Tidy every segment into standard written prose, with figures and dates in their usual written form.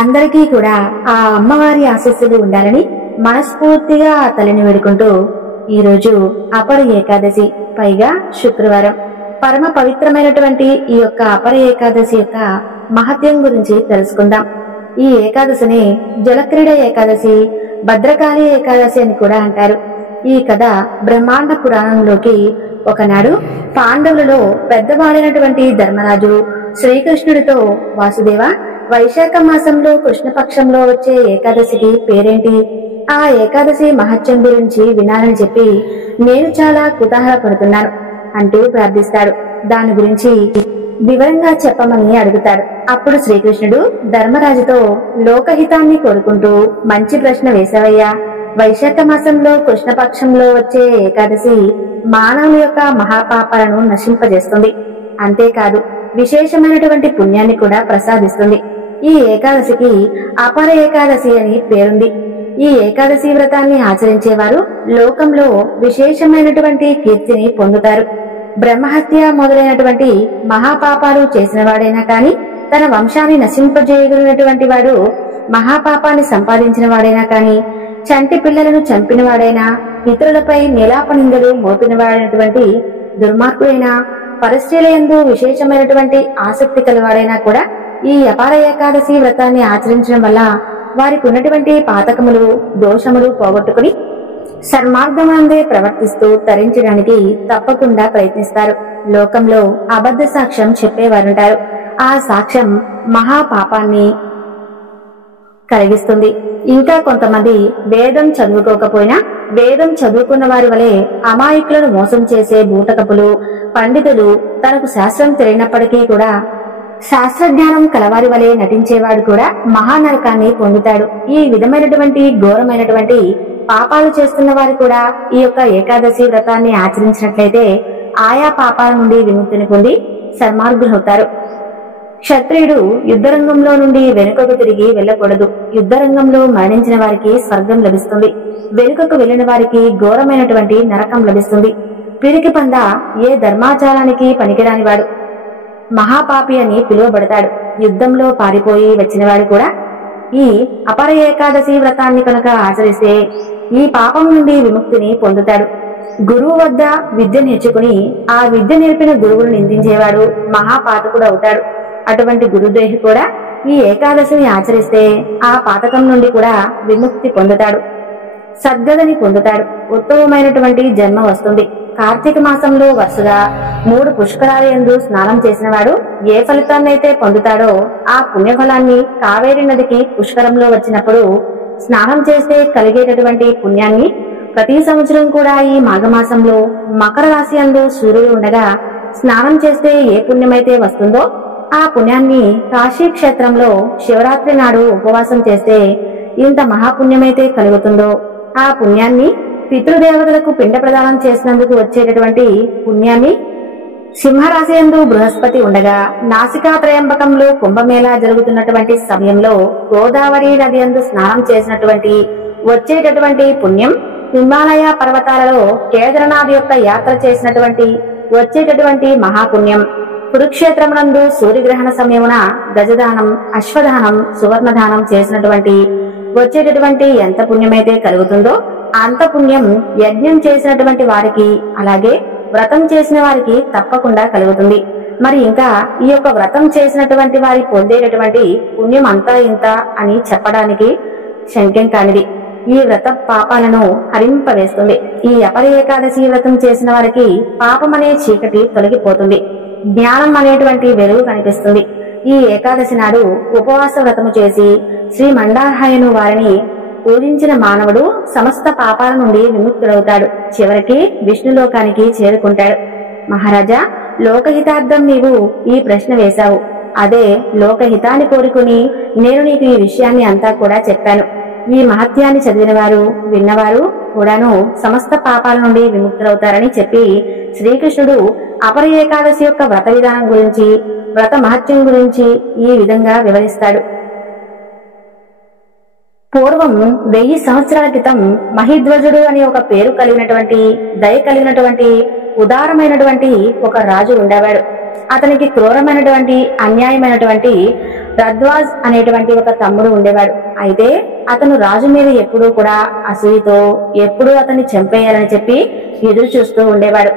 అందరికీ కూడా ఆ అమ్మవారి ఆశీస్సులు ఉండాలని మనస్ఫూర్తిగా ఆ తల్లిని వేడుకుంటూ ఈరోజు అపర ఏకాదశి, పైగా శుక్రవారం, పరమ పవిత్రమైనటువంటి ఈ యొక్క అపర ఏకాదశి యొక్క మహత్యం గురించి తెలుసుకుందాం. ఈ ఏకాదశిని జలక్రీడ ఏకాదశి, భద్రకాళి ఏకాదశి అని కూడా అంటారు. ఈ కథ బ్రహ్మాండ పురాణంలోకి ఒకనాడు పాండవులలో పెద్దవాడైనటువంటి ధర్మరాజు శ్రీకృష్ణుడితో, వాసుదేవ, వైశాఖ మాసంలో కృష్ణపక్షంలో వచ్చే ఏకాదశికి పేరేంటి? ఆ ఏకాదశి మహత్యం గురించి వినాలని చెప్పి నేను చాలా కుతూహల పడుతున్నాను అంటూ ప్రార్థిస్తాడు. దాని గురించి వివరంగా చెప్పమని అడుగుతాడు. అప్పుడు శ్రీకృష్ణుడు ధర్మరాజుతో, లోకహితాన్ని కోరుకుంటూ మంచి ప్రశ్న వేశావయ్యా. వైశాఖ మాసంలో కృష్ణపక్షంలో వచ్చే ఏకాదశి మానవుల యొక్క మహాపాపాలను నశింపజేస్తుంది. అంతేకాదు, విశేషమైనటువంటి పుణ్యాన్ని కూడా ప్రసాదిస్తుంది. ఈ ఏకాదశికి అపర ఏకాదశి అని పేరుంది. ఈ ఏకాదశి వ్రతాన్ని ఆచరించేవారు లోకంలో విశేషమైనటువంటి కీర్తిని పొందుతారు. బ్రహ్మహత్య మొదలైనటువంటి మహాపాపాలు చేసిన వాడైనా కాని, తన వంశాన్ని నశింపజేయగలిగినటువంటి వాడు, మహాపాపాన్ని సంపాదించిన వాడైనా కాని, చంటి పిల్లలను చంపిన వాడైనా, ఇతరులపై నిలాపనిందలు మోపిన వాడైనటువంటి దుర్మార్గుడైనా, పరిస్థితులందు విశేషమైనటువంటి ఆసక్తి కలవాడైనా కూడా ఈ అపార ఏకాదశి వ్రతాన్ని ఆచరించడం వల్ల వారికి ఉన్నటువంటి పాతకములు, దోషములు పోగొట్టుకుని సన్మార్గమందే ప్రవర్తిస్తూ తరించడానికి తప్పకుండా ప్రయత్నిస్తారు. లోకంలో అబద్ధ సాక్ష్యం చెప్పేవారుంటారు. ఆ సాక్ష్యం మహాపాపాన్ని కలిగిస్తుంది. ఇంకా కొంతమంది వేదం చదువుకోకపోయినా వేదం చదువుకున్న వారి వలె అమాయకులను మోసం చేసే బూటకపులు, పండితులు, తనకు శాస్త్రం తెలియనప్పటికీ కూడా శాస్త్రజ్ఞానం కలవారి వలె నటించేవాడు కూడా మహానరకాన్ని పొందుతాడు. ఈ విధమైనటువంటి ఘోరమైనటువంటి పాపాలు చేస్తున్న వారు కూడా ఈ యొక్క ఏకాదశి వ్రతాన్ని ఆచరించినట్లయితే ఆయా పాపాల నుండి విముక్తిని పొంది సన్మార్గులవుతారు. క్షత్రియుడు యుద్ధరంగంలో నుండి వెనుకకు తిరిగి వెళ్ళకూడదు. యుద్ధరంగంలో మరణించిన వారికి స్వర్గం లభిస్తుంది. వెనుకకు వెళ్లిన వారికి ఘోరమైనటువంటి నరకం లభిస్తుంది. పిరికి పంద ఏ ధర్మాచారానికి పనికిరానివాడు, మహాపాపి అని పిలువబడతాడు. యుద్ధంలో పారిపోయి వచ్చినవాడు కూడా ఈ అపర ఏకాదశి వ్రతాన్ని కనుక ఆచరిస్తే ఈ పాపం నుండి విముక్తిని పొందుతాడు. గురువు వద్ద విద్య నేర్చుకుని ఆ విద్య నేర్పిన గురువును నిందించేవాడు మహాపాతకుడు అవుతాడు. అటువంటి గురుద్రోహి కూడా ఈ ఏకాదశిని ఆచరిస్తే ఆ పాతకం నుండి కూడా విముక్తి పొందుతాడు, సద్గతిని పొందుతాడు. ఉత్తమమైనటువంటి జన్మ వస్తుంది. కార్తీక మాసంలో వరుసగా 3 పుష్కరాలయందు స్నానం చేసిన వాడు ఏ ఫలితాన్నైతే పొందుతాడో ఆ పుణ్యఫలాన్ని కావేరి నదికి పుష్కరంలో వచ్చినప్పుడు స్నానం చేస్తే కలిగేటటువంటి పుణ్యాన్ని ప్రతి సంవత్సరం కూడా ఈ మాఘమాసంలో మకర రాశి యందు సూర్యుడు ఉండగా స్నానం చేస్తే ఏ పుణ్యమైతే వస్తుందో ఆ పుణ్యాన్ని కాశీ క్షేత్రంలో శివరాత్రి నాడు ఉపవాసం చేస్తే ఇంత మహాపుణ్యమైతే కలుగుతుందో ఆ పుణ్యాన్ని పితృదేవతలకు పిండ ప్రదానం చేసినందుకు వచ్చేటటువంటి పుణ్యాన్ని సింహరాశి యందు బృహస్పతి ఉండగా నాసికా త్రయంబకంలో కుంభమేళా జరుగుతున్నటువంటి సమయంలో గోదావరి నది యందు స్నానం చేసినటువంటి వచ్చేటటువంటి పుణ్యం, హిమాలయ పర్వతాలలో కేదారనాథ్ యొక్క యాత్ర చేసినటువంటి వచ్చేటటువంటి మహాపుణ్యం, కురుక్షేత్రమునందు సూర్యగ్రహణ సమయమున గజదానం, అశ్వదానం, సువర్ణదానం చేసినటువంటి వచ్చేటటువంటి ఎంత పుణ్యమైతే కలుగుతుందో అంత పుణ్యం యజ్ఞం చేసినటువంటి వారికి, అలాగే వ్రతం చేసిన వారికి తప్పకుండా కలుగుతుంది. మరి ఇంకా ఈ యొక్క వ్రతం చేసినటువంటి వారి పొందేటటువంటి పుణ్యం అంతా ఇంత అని చెప్పడానికి శక్యం కానిది. ఈ వ్రత పాపాలను హరింపవేస్తుంది. ఈ అపర ఏకాదశి వ్రతం చేసిన వారికి పాపం అనే చీకటి తొలగిపోతుంది. జ్ఞానం అనేటువంటి వెలుగు కనిపిస్తుంది. ఈ ఏకాదశి నాడు ఉపవాస వ్రతము చేసి శ్రీ మండాహాయను వారిని పూజించిన మానవుడు సమస్త పాపాల నుండి విముక్తుడవుతాడు. చివరికి విష్ణులోకానికి చేరుకుంటాడు. మహారాజా, లోకహితార్థం నీవు ఈ ప్రశ్న వేశావు. అదే లోకహితాన్ని కోరుకుని నేను నీకు ఈ విషయాన్ని అంతా కూడా చెప్పాను. ఈ మహత్యాన్ని చదివిన వారు, విన్నవారు కూడాను సమస్త పాపాల నుండి విముక్తులవుతారని చెప్పి శ్రీకృష్ణుడు అపర ఏకాదశి యొక్క వ్రత విధానం గురించి, వ్రత మహత్యం గురించి ఈ విధంగా వివరిస్తాడు. పూర్వం 1000 సంవత్సరాల క్రితం మహిధ్వజుడు అని ఒక పేరు కలిగినటువంటి, దయ కలిగినటువంటి, ఉదారమైనటువంటి ఒక రాజు ఉండేవాడు. అతనికి క్రూరమైనటువంటి, అన్యాయమైనటువంటి రద్వాజ్ అనేటువంటి ఒక తమ్ముడు ఉండేవాడు. అయితే అతను రాజు మీద ఎప్పుడూ కూడా అసూయతో ఎప్పుడూ అతన్ని చంపేయాలని చెప్పి ఎదురు చూస్తూ ఉండేవాడు.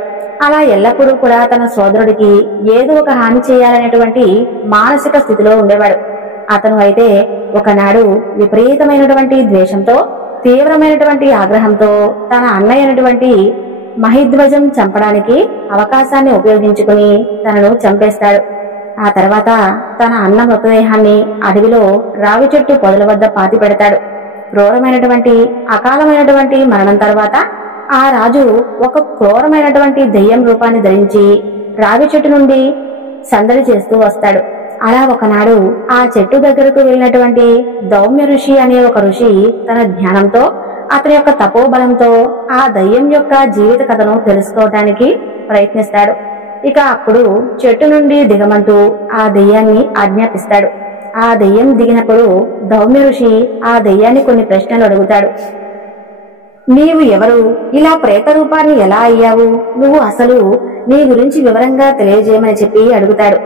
అలా ఎల్లప్పుడూ కూడా తన సోదరుడికి ఏదో ఒక హాని చేయాలనేటువంటి మానసిక స్థితిలో ఉండేవాడు. అతను అయితే ఒకనాడు విపరీతమైనటువంటి ద్వేషంతో, తీవ్రమైనటువంటి ఆగ్రహంతో తన అన్నయ్యనటువంటి మహిధ్వజం చంపడానికి అవకాశాన్ని ఉపయోగించుకుని తనను చంపేస్తాడు. ఆ తర్వాత తన అన్న మృతదేహాన్ని అడవిలో రావి చెట్టు పొదల వద్ద పాతి పెడతాడు. క్రూరమైనటువంటి అకాలమైనటువంటి మరణం తర్వాత ఆ రాజు ఒక క్రూరమైనటువంటి దెయ్యం రూపాన్ని ధరించి రావి చెట్టు నుండి సందడి చేస్తూ వస్తాడు. అలా ఒకనాడు ఆ చెట్టు దగ్గరకు వెళ్ళినటువంటి దౌమ్య ఋషి అనే ఒక ఋషి తన జ్ఞానంతో, అతని యొక్క తపోబలంతో ఆ దయ్యం యొక్క జీవిత కథను తెలుసుకోవటానికి ప్రయత్నిస్తాడు. ఇక అప్పుడు చెట్టు నుండి దిగమంటూ ఆ దెయ్యాన్ని ఆజ్ఞాపిస్తాడు. ఆ దెయ్యం దిగినప్పుడు దౌమ్య ఋషి ఆ దెయ్యాన్ని కొన్ని ప్రశ్నలు అడుగుతాడు. నీవు ఎవరు? ఇలా ప్రేత రూపాన్ని ఎలా అయ్యావు? నువ్వు అసలు నీ గురించి వివరంగా తెలియజేయమని చెప్పి అడుగుతాడు.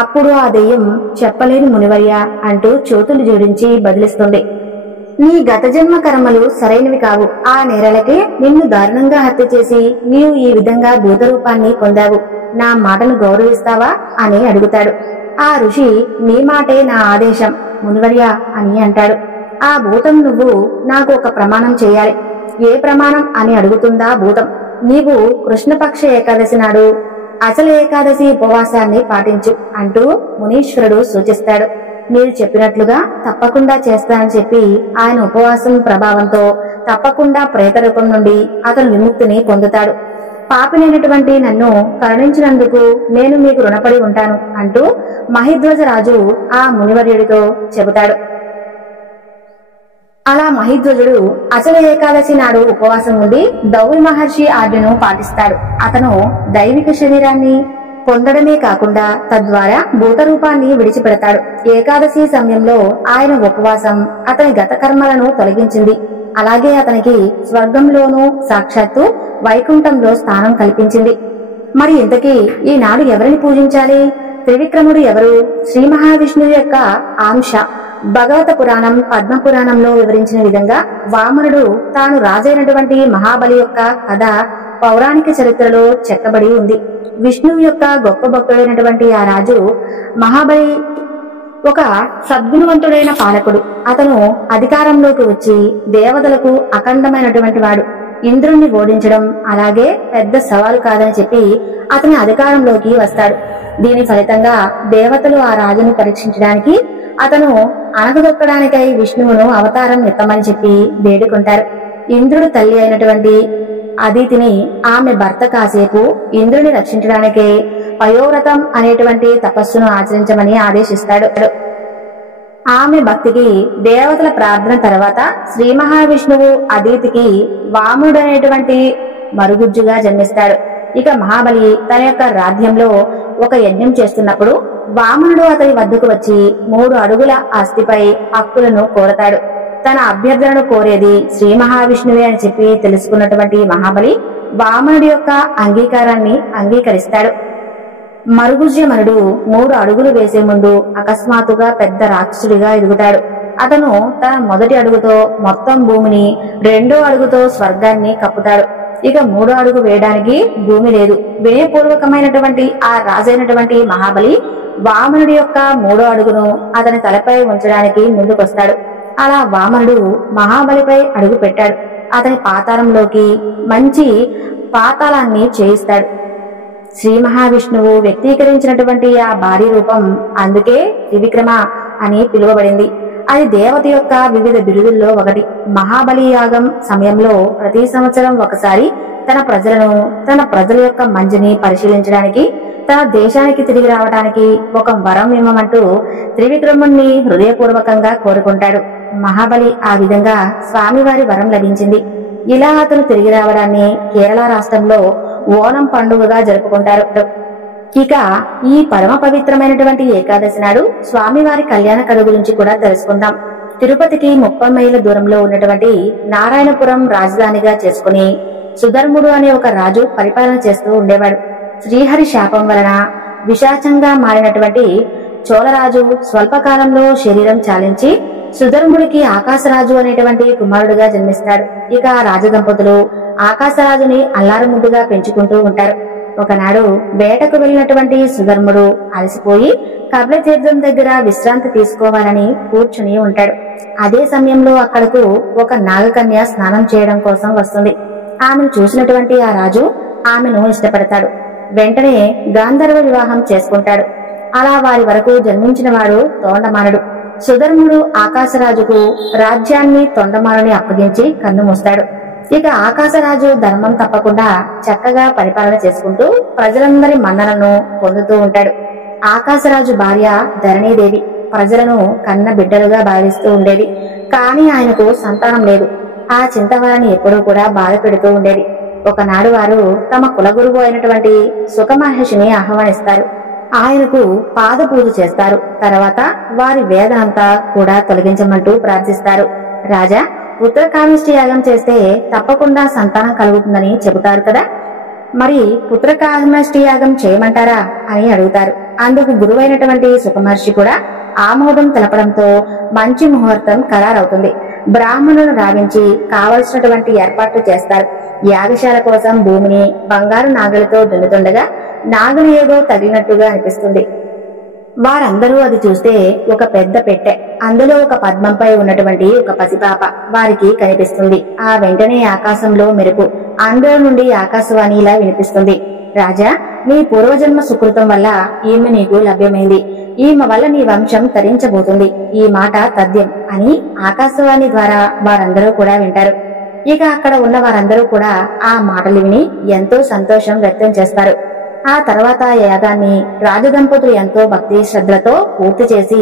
అప్పుడు ఆ దెయ్యం చెప్పలేని మునివర్య అంటూ చేతులు జోడించి బదిలిస్తుంది. నీ గత జన్మ కర్మలు సరైనవి కావు. ఆ నేరలకే నిన్ను దారుణంగా హత్య చేసి నీవు ఈ విధంగా భూత రూపాన్ని పొందావు. నా మాటను గౌరవిస్తావా అని అడుగుతాడు. ఆ ఋషి నీ మాటే నా ఆదేశం మునివర్య అని అంటాడు. ఆ భూతం నువ్వు నాకు ఒక ప్రమాణం చేయాలి. ఏ ప్రమాణం అని అడుగుతుందా భూతం. నీవు కృష్ణపక్ష ఏకాదశి నాడు అసలు ఏకాదశి ఉపవాసాన్ని పాటించు అంటూ మునీశ్వరుడు సూచిస్తాడు. మీరు చెప్పినట్లుగా తప్పకుండా చేస్తానని చెప్పి ఆయన ఉపవాసం ప్రభావంతో తప్పకుండా ప్రేత రూపం నుండి అతను విముక్తిని పొందుతాడు. పాపినైనటువంటి నన్ను కరుణించినందుకు నేను మీకు రుణపడి ఉంటాను అంటూ మహిధ్వజ రాజు ఆ మునివర్యుడితో చెబుతాడు. అలా మహిధ్వజుడు అసలు ఏకాదశి నాడు ఉపవాసం ఉండి దౌవి మహర్షి ఆజ్ఞను పాటిస్తాడు. అతను దైవిక శరీరాన్ని పొందడమే కాకుండా తద్వారా భూత రూపాన్ని విడిచిపెడతాడు. ఏకాదశి సమయంలో ఆయన ఉపవాసం అతని గత కర్మలను తొలగించింది. అలాగే అతనికి స్వర్గంలోనూ సాక్షాత్తు వైకుంఠంలో స్థానం కల్పించింది. మరి ఇంతకీ ఈనాడు ఎవరిని పూజించాలి? త్రివిక్రముడు ఎవరు? శ్రీ మహావిష్ణువు యొక్క అంశ. భగవత పురాణం పద్మపురాణంలో వివరించిన విధంగా వామనుడు తాను రాజైనటువంటి మహాబలి యొక్క కథ పౌరాణిక చరిత్రలో చెక్కబడి ఉంది. విష్ణువు యొక్క గొప్ప భక్తుడైనటువంటి ఆ రాజు మహాబలి ఒక సద్గుణవంతుడైన పాలకుడు. అతను అధికారంలోకి వచ్చి దేవతలకు అఖండమైనటువంటి వాడు. ఇంద్రుణ్ణి ఓడించడం అలాగే పెద్ద సవాలు కాదని చెప్పి అతని అధికారంలోకి వస్తాడు. దీని ఫలితంగా దేవతలు ఆ రాజును పరీక్షించడానికి అతను అణగదొక్కడానికై విష్ణువును అవతారం ఎత్తమని చెప్పి వేడుకుంటారు. ఇంద్రుడు తల్లి అయినటువంటి అదితిని ఆమె భర్త కాసేపు ఇంద్రుని రక్షించడానికే పయోవ్రతం అనేటువంటి తపస్సును ఆచరించమని ఆదేశిస్తాడు. ఆమె భక్తికి దేవతల ప్రార్థన తర్వాత శ్రీ మహావిష్ణువు అదితికి వాముడు అనేటువంటి మరుగుజ్జుగా జన్మిస్తాడు. ఇక మహాబలి తన యొక్క రాజ్యంలో ఒక యజ్ఞం చేస్తున్నప్పుడు వామనుడు అతని వద్దకు వచ్చి 3 అడుగుల అస్థిపై హక్కులను కోరతాడు. తన అభ్యర్థనను కోరేది శ్రీ మహావిష్ణువే అని చెప్పి తెలుసుకున్నటువంటి మహాబలి వామనుడి యొక్క అంగీకారాన్ని అంగీకరిస్తాడు. మరుగుజ్యమనుడు 3 అడుగులు వేసే ముందు అకస్మాత్తుగా పెద్ద రాక్షసుడిగా ఎదుగుతాడు. అతను తన మొదటి అడుగుతో మొత్తం భూమిని, 2వ అడుగుతో స్వర్గాన్ని కప్పుతాడు. ఇక 3వ అడుగు వేయడానికి భూమి లేదు. వినయపూర్వకమైనటువంటి ఆ రాజైనటువంటి మహాబలి వామనుడి యొక్క 3వ అడుగును అతని తలపై ఉంచడానికి ముందుకొస్తాడు. అలా వామనుడు మహాబలిపై అడుగు పెట్టాడు. అతని పాతాళంలోకి మంచి పాతాళాన్ని చేయిస్తాడు. శ్రీ మహావిష్ణువు వ్యక్తీకరించినటువంటి ఆ భారీ రూపం అందుకే త్రివిక్రమ అని పిలువబడింది. అది దేవత యొక్క వివిధ బిరుదుల్లో ఒకటి. మహాబలి యాగం సమయంలో ప్రతి సంవత్సరం ఒకసారి తన ప్రజల యొక్క మంచిని పరిశీలించడానికి, తన దేశానికి తిరిగి రావడానికి ఒక వరం ఇవ్వమంటూ త్రివిక్రముణ్ణి హృదయపూర్వకంగా కోరుకుంటాడు. మహాబలి ఆ విధంగా స్వామివారి వరం లభించింది. ఇలా అతను తిరిగి రావడాన్ని కేరళ రాష్ట్రంలో ఓనం పండుగగా జరుపుకుంటారు. ఇక ఈ పరమ పవిత్రమైనటువంటి ఏకాదశి నాడు స్వామివారి కళ్యాణ కథ గురించి కూడా తెలుసుకుందాం. తిరుపతికి 30 మైళ్ళ దూరంలో ఉన్నటువంటి నారాయణపురం రాజధానిగా చేసుకుని సుధర్ముడు అనే ఒక రాజు పరిపాలన చేస్తూ ఉండేవాడు. శ్రీహరి శాపం వలన విశాచంగా మారినటువంటి చోళరాజు స్వల్పకాలంలో శరీరం చాలించి సుధర్ముడికి ఆకాశరాజు అనేటువంటి కుమారుడుగా జన్మిస్తాడు. ఇక ఆ రాజదంపతులు ఆకాశరాజుని అల్లారుముద్దుగా పెంచుకుంటూ ఉంటారు. ఒకనాడు వేటకు వెళ్ళినటువంటి సుధర్ముడు అలసిపోయి కపిలతీర్థం దగ్గర విశ్రాంతి తీసుకోవాలని కూర్చుని ఉంటాడు. అదే సమయంలో అక్కడకు ఒక నాగకన్య స్నానం చేయడం కోసం వస్తుంది. ఆమెను చూసినటువంటి ఆ రాజు ఆమెను ఇష్టపడతాడు. వెంటనే గాంధర్వ వివాహం చేసుకుంటాడు. అలా వారి వరకు జన్మించిన వాడు తొండమానుడు. సుధర్ముడు ఆకాశరాజుకు రాజ్యాన్ని తొండమానుని అప్పగించి కన్ను మూస్తాడు. ఇక ఆకాశరాజు ధర్మం తప్పకుండా చక్కగా పరిపాలన చేసుకుంటూ ప్రజలందరి మన్ననను పొందుతూ ఉంటాడు. ఆకాశరాజు భార్య ధరణీదేవి ప్రజలను కన్న బిడ్డలుగా భావిస్తూ ఉండేది. కానీ ఆయనకు సంతానం లేదు. ఆ చింత వారిని ఎప్పుడూ కూడా బాధ పెడుతూ ఉండేది. ఒకనాడు వారు తమ కులగురువు అయినటువంటి సుఖమహర్షిని ఆహ్వానిస్తారు. ఆయనకు పాద పూజ చేస్తారు. తర్వాత వారి వేదనంతా కూడా తొలగించమంటూ ప్రార్థిస్తారు. రాజా, పుత్రకామేష్టి యాగం చేస్తే తప్పకుండా సంతానం కలుగుతుందని చెబుతారు కదా, మరి పుత్రకామేష్టి యాగం చేయమంటారా అని అడుగుతారు. అందుకు గురువైనటువంటి సుఖమహర్షి కూడా ఆమోదం తెలపడంతో మంచి ముహూర్తం ఖరారవుతుంది. బ్రాహ్మణులను రావించి కావలసినటువంటి ఏర్పాట్లు చేస్తారు. యాగశాల కోసం భూమిని బంగారు నాగలితో దున్నుతుండగా నాగలి ఏదో తగిలినట్టుగా అనిపిస్తుంది. వారందరూ అది చూస్తే ఒక పెద్ద పెట్టె, అందులో ఒక పద్మంపై ఉన్నటువంటి ఒక పసిపాప వారికి కనిపిస్తుంది. ఆ వెంటనే ఆకాశంలో మెరుపు, అందులో నుండి ఆకాశవాణి ఇలా వినిపిస్తుంది. రాజా, నీ పూర్వజన్మ సుకృతం వల్ల ఈమె నీకు లభ్యమైంది. ఈమె వల్ల నీ వంశం తరించబోతుంది. ఈ మాట తథ్యం అని ఆకాశవాణి ద్వారా వారందరూ కూడా వింటారు. ఇక అక్కడ ఉన్న వారందరూ కూడా ఆ మాటలు విని ఎంతో సంతోషం వ్యక్తం చేస్తారు. ఆ తర్వాత యాగాన్ని రాజదంపతులు ఎంతో భక్తి శ్రద్ధలతో పూర్తి చేసి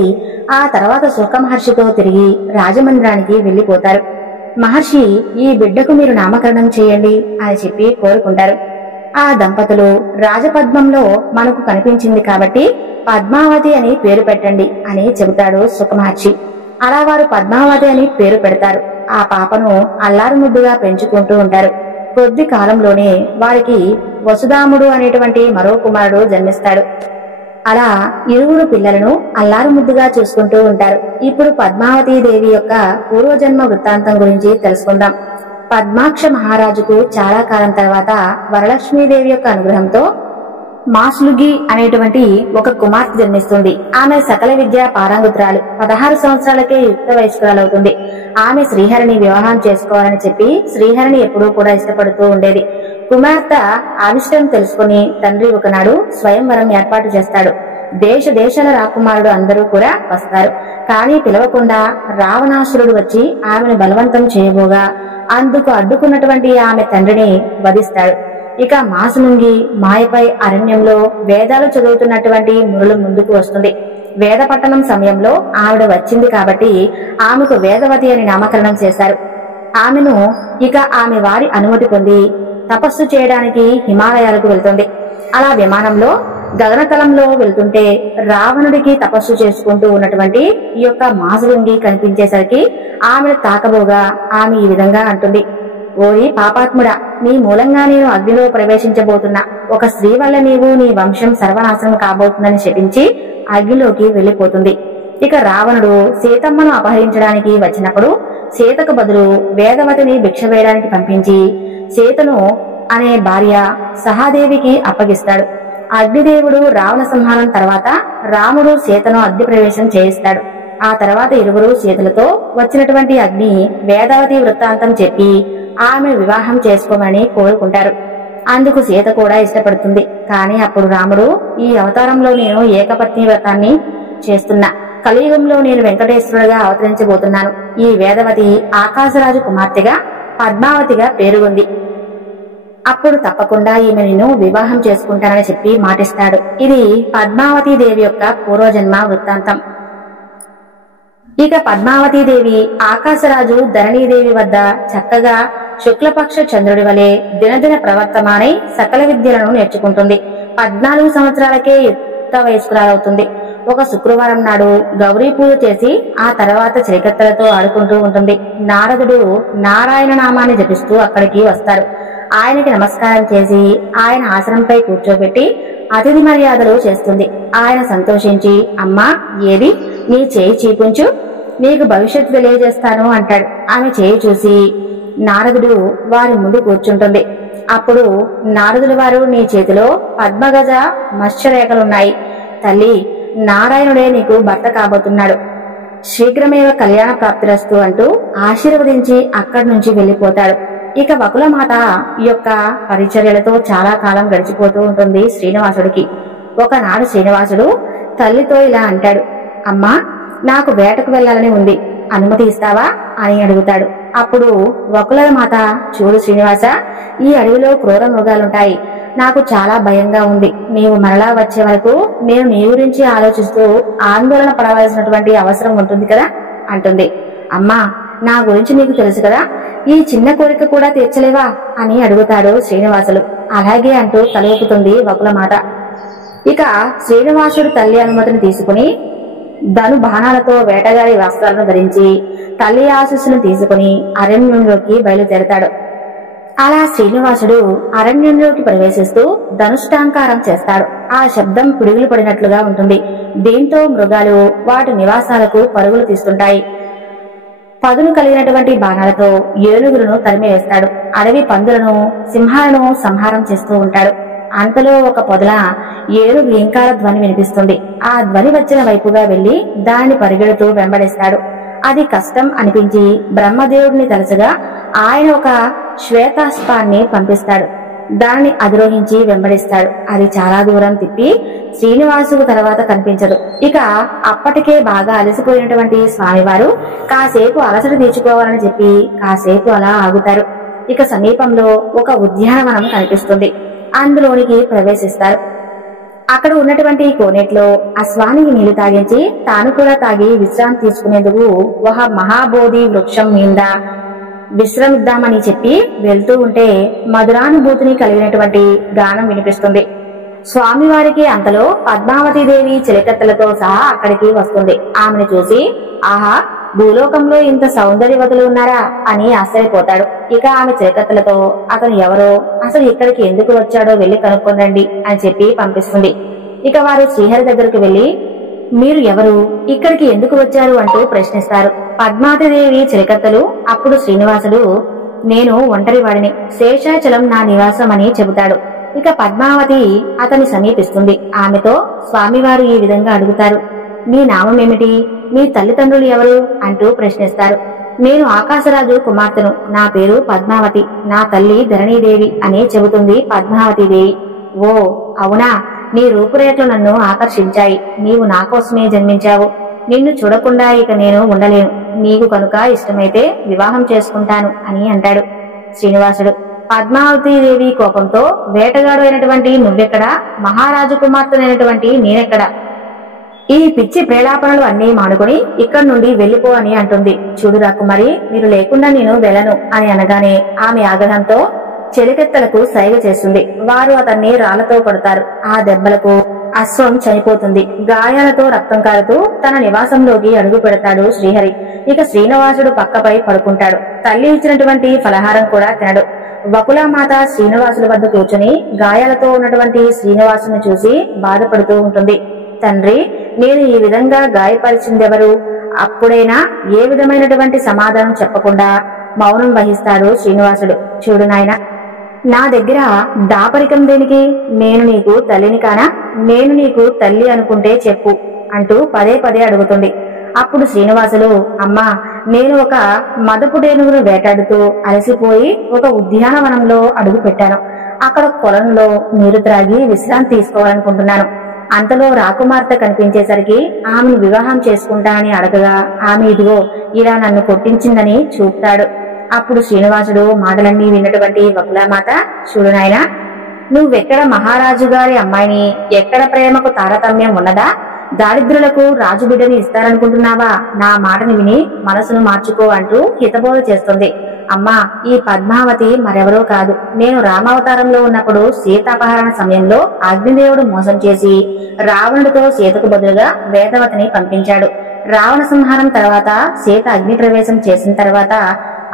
ఆ తర్వాత సుఖమహర్షితో తిరిగి రాజమందిరానికి వెళ్లిపోతారు. మహర్షి, ఈ బిడ్డకు మీరు నామకరణం చేయండి అని చెప్పి కోరుకుంటారు. ఆ దంపతులు రాజపద్మంలో మనకు కనిపించింది కాబట్టి పద్మావతి అని పేరు పెట్టండి అని చెబుతాడు సుఖమహర్షి. అలా వారు పద్మావతి అని పేరు పెడతారు. ఆ పాపను అల్లారుముద్దుగా పెంచుకుంటూ ఉంటారు. కొద్ది కాలంలోనే వారికి వసుధాముడు అనేటువంటి మరో కుమారుడు జన్మిస్తాడు. అలా ఇరువురు పిల్లలను అల్లారుముద్దుగా చూసుకుంటూ ఉంటారు. ఇప్పుడు పద్మావతీ దేవి యొక్క పూర్వజన్మ వృత్తాంతం గురించి తెలుసుకుందాం. పద్మాక్ష మహారాజుకు చాలా కాలం తర్వాత వరలక్ష్మీదేవి యొక్క అనుగ్రహంతో మాస్లుగి అనేటువంటి ఒక కుమార్తె జన్మిస్తుంది. ఆమె సకల విద్యా పారంగుతురాలు. 16 సంవత్సరాలకే యుక్త వయస్కురాలవుతుంది. ఆమె శ్రీహరిని వివాహం చేసుకోవాలని చెప్పి శ్రీహరిని ఎప్పుడూ కూడా ఇష్టపడుతూ ఉండేది. కుమార్తె ఆవిష్టం తెలుసుకుని తండ్రి ఒకనాడు స్వయంవరం ఏర్పాటు చేస్తాడు. దేశ దేశాల రాకుమారుడు అందరూ కూడా వస్తారు. కానీ పిలవకుండా రావణాసురుడు వచ్చి ఆమెను బలవంతం చేయబోగా అందుకు అడ్డుకున్నటువంటి ఆమె తండ్రిని వధిస్తాడు. ఇక మాసునుంగి మాయపై అరణ్యంలో వేదాలు చదువుతున్నటువంటి మురులు ముందుకు వస్తుంది. వేద పట్టణం సమయంలో ఆవిడ వచ్చింది కాబట్టి ఆమెకు వేదవతి అని నామకరణం చేశారు. ఆమెను ఇక ఆమె వారి అనుమతి పొంది తపస్సు చేయడానికి హిమాలయాలకు వెళ్తుంది. అలా విమానంలో గగనతలంలో వెళ్తుంటే రావణుడికి తపస్సు చేసుకుంటూ ఉన్నటువంటి ఈ యొక్క మాసులుంగి కనిపించేసరికి ఆమెను తాకబోగా ఆమె ఈ విధంగా అంటుంది. ఓరి పాపాత్ముడా, నీ మూలంగా నేను అగ్నిలో ప్రవేశించబోతున్నా. ఒక స్త్రీ వల్ల నీవు నీ వంశం సర్వనాశనం కాబోతుందని శపించి అగ్నిలోకి వెళ్లిపోతుంది. ఇక రావణుడు సీతమ్మను అపహరించడానికి వచ్చినప్పుడు సీతకు బదులు వేదవతిని భిక్ష వేయడానికి పంపించి సీతను అనే భార్య సహాదేవికి అప్పగిస్తాడు. అగ్నిదేవుడు రావణ సంహారం తర్వాత రాముడు సీతను అగ్ని ప్రవేశం చేయిస్తాడు. ఆ తర్వాత ఇరువురు సీతలతో వచ్చినటువంటి అగ్ని వేదవతి వృత్తాంతం చెప్పి ఆమె వివాహం చేసుకోమని కోరుకుంటారు. అందుకు సీత కూడా ఇష్టపడుతుంది. కానీ అప్పుడు రాముడు, ఈ అవతారంలో నేను ఏకపత్ని వ్రతాన్ని చేస్తున్నా. కలియుగంలో నేను వెంకటేశ్వరుడుగా అవతరించబోతున్నాను. ఈ వేదవతి ఆకాశరాజు కుమార్తెగా పద్మావతిగా పేరు ఉంది. అప్పుడు తప్పకుండా ఈమె నిన్ను వివాహం చేసుకుంటానని చెప్పి మాటిస్తాడు. ఇది పద్మావతీ దేవి యొక్క పూర్వజన్మ వృత్తాంతం. ఇక పద్మావతీదేవి ఆకాశరాజు ధరణీదేవి వద్ద చక్కగా శుక్లపక్ష చంద్రుడి వలె దినదిన ప్రవర్తమానై సకల విద్యలను నేర్చుకుంటుంది. 14 సంవత్సరాలకే యుక్త వయస్కురాలవుతుంది. ఒక శుక్రవారం నాడు గౌరీ పూజ చేసి ఆ తర్వాత చిరకత్తలతో ఆడుకుంటూ ఉంటుంది. నారదుడు నారాయణ నామాన్ని జపిస్తూ అక్కడికి వస్తారు. ఆయనకి నమస్కారం చేసి ఆయన ఆసనంపై కూర్చోబెట్టి అతిథి మర్యాదలు చేస్తుంది. ఆయన సంతోషించి, అమ్మా ఏది నీ చేయి చూపించు, నీకు భవిష్యత్తు తెలియజేస్తాను అంటాడు. ఆమె చేయి చూసి నారదుడు వారి ముందు కూర్చుంటుంది. అప్పుడు నారదుల వారు, నీ చేతిలో పద్మగజ మత్స్యరేఖలున్నాయి. తల్లి, నారాయణుడే నీకు భర్త కాబోతున్నాడు. శీఘ్రమేవ కళ్యాణ ప్రాప్తిరస్తు అంటూ ఆశీర్వదించి అక్కడి నుంచి వెళ్లిపోతాడు. ఇక వకులమాత యొక్క పరిచర్యలతో చాలా కాలం గడిచిపోతూ ఉంటుంది శ్రీనివాసుడికి. ఒకనాడు శ్రీనివాసుడు తల్లితో ఇలా అంటాడు, అమ్మా నాకు వేటకు వెళ్లాలని ఉంది, అనుమతి ఇస్తావా అని అడుగుతాడు. అప్పుడు వకుల మాత, చూడు శ్రీనివాస, ఈ అడవిలో క్రూర మృగాలుంటాయి, నాకు చాలా భయంగా ఉంది. నీవు మరలా వచ్చే వరకు నేను నీ గురించి ఆలోచిస్తూ ఆందోళన పడవలసినటువంటి అవసరం ఉంటుంది కదా అంటుంది. అమ్మా నా గురించి నీకు తెలుసు కదా, ఈ చిన్న కోరిక కూడా తీర్చలేవా అని అడుగుతాడు శ్రీనివాసులు. అలాగే అంటూ తల ఊపుతుంది వకులమాత. ఇక శ్రీనివాసుడు తల్లి అనుమతిని తీసుకుని ధను బాణాలతో వేటగాడి వస్త్రాలను ధరించి తల్లి ఆశీస్సును తీసుకుని అరణ్యంలోకి బయలుదేరతాడు. అలా శ్రీనివాసుడు అరణ్యంలోకి ప్రవేశిస్తూ ధనుష్టాంకారం చేస్తాడు. ఆ శబ్దం పిడుగులు పడినట్లుగా ఉంటుంది. దీంతో మృగాలు వాటి నివాసాలకు పరుగులు తీస్తుంటాయి. పదును కలిగినటువంటి బాణాలతో ఏనుగులను తరిమివేస్తాడు. అడవి పందులను, సింహాలను సంహారం చేస్తూ ఉంటాడు. అంతలో ఒక పొదల ఏనుగు ఇంకాల ధ్వని వినిపిస్తుంది. ఆ ధ్వని వచ్చిన వైపుగా వెళ్లి దాన్ని పరిగెడుతూ వెంబడిస్తాడు. అది కష్టం అనిపించి బ్రహ్మదేవుడిని తలచగా ఆయన ఒక శ్వేతాస్పాన్ని పంపిస్తాడు. దాన్ని అధిరోహించి వెంబడిస్తాడు. అది చాలా దూరం తిప్పి శ్రీనివాసుకు తర్వాత కనిపించదు. ఇక అప్పటికే బాగా అలసిపోయినటువంటి స్వామివారు కాసేపు అలసట తీర్చుకోవాలని చెప్పి కాసేపు అలా ఆగుతారు. ఇక సమీపంలో ఒక ఉద్యానవనం కనిపిస్తుంది. అందులోనికి ప్రవేశిస్తారు. అక్కడ ఉన్నటువంటి కోనేట్లో ఆ స్వామికి నీళ్లు తాగించి తాను కూడా తాగి విశ్రాంతి తీసుకునేందుకు ఒక మహాబోధి వృక్షం మీద విశ్రమిద్దామని చెప్పి వెళ్తూ ఉంటే మధురానుభూతిని కలిగినటువంటి గానం వినిపిస్తుంది. స్వామివారికి అంతలో పద్మావతీదేవి చిలకత్తలతో సహా అక్కడికి వస్తుంది. ఆమెను చూసి, ఆహా, భూలోకంలో ఇంత సౌందర్యవతులు ఉన్నారా అని ఆశ్చర్యపోతాడు. ఇక ఆమె చిలకత్తలతో అతను ఎవరో, అసలు ఇక్కడికి ఎందుకు వచ్చాడో వెళ్లి కనుక్కొనండి అని చెప్పి పంపిస్తుంది. ఇక వారు శ్రీహరి దగ్గరికి వెళ్లి, మీరు ఎవరు, ఇక్కడికి ఎందుకు వచ్చారు అంటూ ప్రశ్నిస్తారు. పద్మావతీదేవి చిలకత్తలు అప్పుడు శ్రీనివాసుడు, నేను ఒంటరివాడిని, శేషాచలం నా నివాసం అని చెబుతాడు. ఇక పద్మావతి అతన్ని సమీపిస్తుంది. ఆమెతో స్వామివారు ఈ విధంగా అడుగుతారు, మీ నామమేమిటి, మీ తల్లిదండ్రులు ఎవరు అంటూ ప్రశ్నిస్తారు. నేను ఆకాశరాజు కుమార్తెను, నా పేరు పద్మావతి, నా తల్లి ధరణీదేవి అని చెబుతుంది పద్మావతీదేవి. ఓ అవునా, నీ రూపురేఖలు నన్ను ఆకర్షించాయి, నీవు నా కోసమే జన్మించావు, నిన్ను చూడకుండా ఇక నేను ఉండలేను, నీకు కనుక ఇష్టమైతే వివాహం చేసుకుంటాను అని అంటాడు శ్రీనివాసుడు. పద్మావతీదేవి కోపంతో, వేటగాడు అయినటువంటి నువ్వెక్కడా, మహారాజు కుమార్తెనైనటువంటి నేనెక్కడా, ఈ పిచ్చి ప్రేలాపనలు అన్నీ మానుకొని ఇక్కడి నుండి వెళ్లిపో అని అంటుంది. చూడు రాకుమారి, మీరు లేకుండా నేను వెళ్ళను అని అనగానే ఆమె ఆగ్రహంతో చెలికెత్తలకు సైగ చేస్తుంది. వారు అతన్ని రాళ్లతో కొడతారు. ఆ దెబ్బలకు అశ్వం చనిపోతుంది. గాయాలతో రక్తం కారుతూ తన నివాసంలోకి అడుగు పెడతాడు శ్రీహరి. ఇక శ్రీనివాసుడు పక్కపై పడుకుంటాడు. తల్లి ఇచ్చినటువంటి ఫలహారం కూడా తినడు. వకులామాత శ్రీనివాసుల వద్ద కూర్చుని గాయాలతో ఉన్నటువంటి శ్రీనివాసుని చూసి బాధపడుతూ ఉంటుంది. తండ్రి, నేను ఈ విధంగా గాయపరిచిందెవరు? అప్పుడైనా ఏ విధమైనటువంటి సమాధానం చెప్పకుండా మౌనం వహిస్తాడు శ్రీనివాసుడు. చూడు నాయన, నా దగ్గర దాపరికం దేనికి? నేను నీకు తల్లిని కానా? నేను నీకు తల్లి అనుకుంటే చెప్పు అంటూ పదే పదే అడుగుతుంది. అప్పుడు శ్రీనివాసులు, అమ్మా, నేను ఒక మదపుటేనుగును వేటాడుతూ అలసిపోయి ఒక ఉద్యానవనంలో అడుగు పెట్టాను. అక్కడ కొలంలో నీరు త్రాగి విశ్రాంతి తీసుకోవాలనుకుంటున్నాను. అంతలో రాకుమార్తె కనిపించేసరికి ఆమెను వివాహం చేసుకుంటా అని అడగగా ఆమె ఇదిగో ఇలా నన్ను కొట్టించిందని చూపుతాడు. అప్పుడు శ్రీనివాసుడు మాటలన్నీ విన్నటువంటి వకులామాత, చూడు నాయనా, నువ్వెక్కడ మహారాజు గారి అమ్మాయిని, ఎక్కడ ప్రేమకు తారతమ్యం ఉన్నదా? దారిద్రులకు రాజు బిడ్డని ఇస్తారనుకుంటున్నావా? నా మాటని విని మనసును మార్చుకో అంటూ హితబోధ చేస్తుంది. అమ్మా, ఈ పద్మావతి మరెవరో కాదు. నేను రామావతారంలో ఉన్నప్పుడు సీతాపహరణ సమయంలో అగ్నిదేవుడు మోసం చేసి రావణుడితో సీతకు బదులుగా వేదవతిని పంపించాడు. రావణ సంహారం తర్వాత సీత అగ్ని ప్రవేశం చేసిన తర్వాత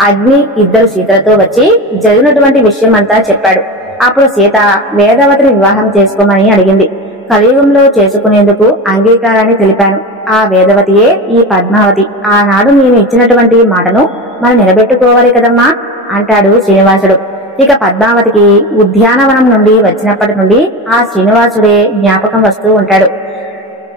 అగ్ని ఇద్దరు సీతలతో వచ్చి జరిగినటువంటి విషయం అంతా చెప్పాడు. అప్పుడు సీత వేదవతిని వివాహం చేసుకోమని అడిగింది. కలియుగంలో చేసుకునేందుకు అంగీకారాన్ని తెలిపాను. ఆ వేదవతియే ఈ పద్మావతి. ఆనాడు నేను ఇచ్చినటువంటి మాటను మనం నిలబెట్టుకోవాలి కదమ్మా అంటాడు శ్రీనివాసుడు. ఇక పద్మావతికి ఉద్యానవనం నుండి వచ్చినప్పటి నుండి ఆ శ్రీనివాసుడే జ్ఞాపకం వస్తూ ఉంటాడు.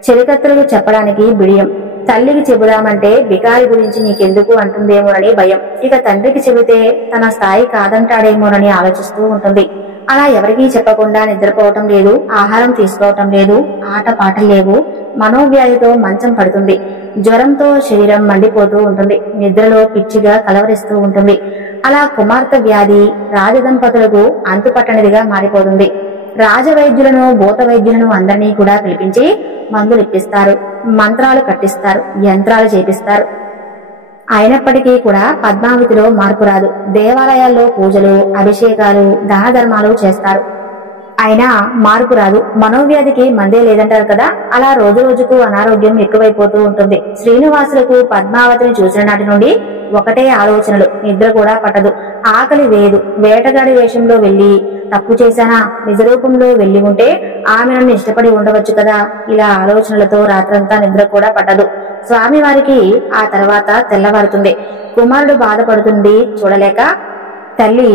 చెలికత్తెలకు చెప్పడానికి బిడియం, తల్లికి చెబుదామంటే బికారి గురించి నీకెందుకు అంటుందేమోనని భయం, ఇక తండ్రికి చెబితే తన స్థాయి కాదంటాడేమోనని ఆలోచిస్తూ ఉంటుంది. అలా ఎవరికీ చెప్పకుండా నిద్రపోవటం లేదు, ఆహారం తీసుకోవటం లేదు, ఆట పాటలు లేవు. మనోవ్యాధితో మంచం పడుతుంది. జ్వరంతో శరీరం మండిపోతూ ఉంటుంది. నిద్రలో పిచ్చిగా కలవరిస్తూ ఉంటుంది. అలా కుమార్తె వ్యాధి రాజదంపతులకు అంతుపట్టనిదిగా మారిపోతుంది. రాజవైద్యులను భూత వైద్యులను అందరినీ కూడా పిలిపించి మందులు ఇప్పిస్తారు, మంత్రాలు కట్టిస్తారు, యంత్రాలు చేపిస్తారు. అయినప్పటికీ కూడా పద్మావతిలో మార్పు రాదు. దేవాలయాల్లో పూజలు, అభిషేకాలు, దాన ధర్మాలు చేస్తారు. అయినా మార్పు రాదు. మనోవ్యాధికి మందే లేదంటారు కదా, అలా రోజు రోజుకు అనారోగ్యం ఎక్కువైపోతూ ఉంటుంది. శ్రీనివాసులకు పద్మావతిని చూసిన నాటి నుండి ఒకటే ఆలోచనలు, నిద్ర కూడా పట్టదు, ఆకలి వేయదు. వేటగాడి వేషంలో వెళ్లి తప్పు చేశానా, నిజరూపంలో వెళ్లి ఉంటే ఆమె నన్ను ఇష్టపడి ఉండవచ్చు కదా, ఇలా ఆలోచనలతో రాత్రంతా నిద్ర కూడా పట్టదు. స్వామివారికి ఆ తర్వాత తెల్లవారుతుంది. కుమారుడు బాధపడుతుంది చూడలేక తల్లి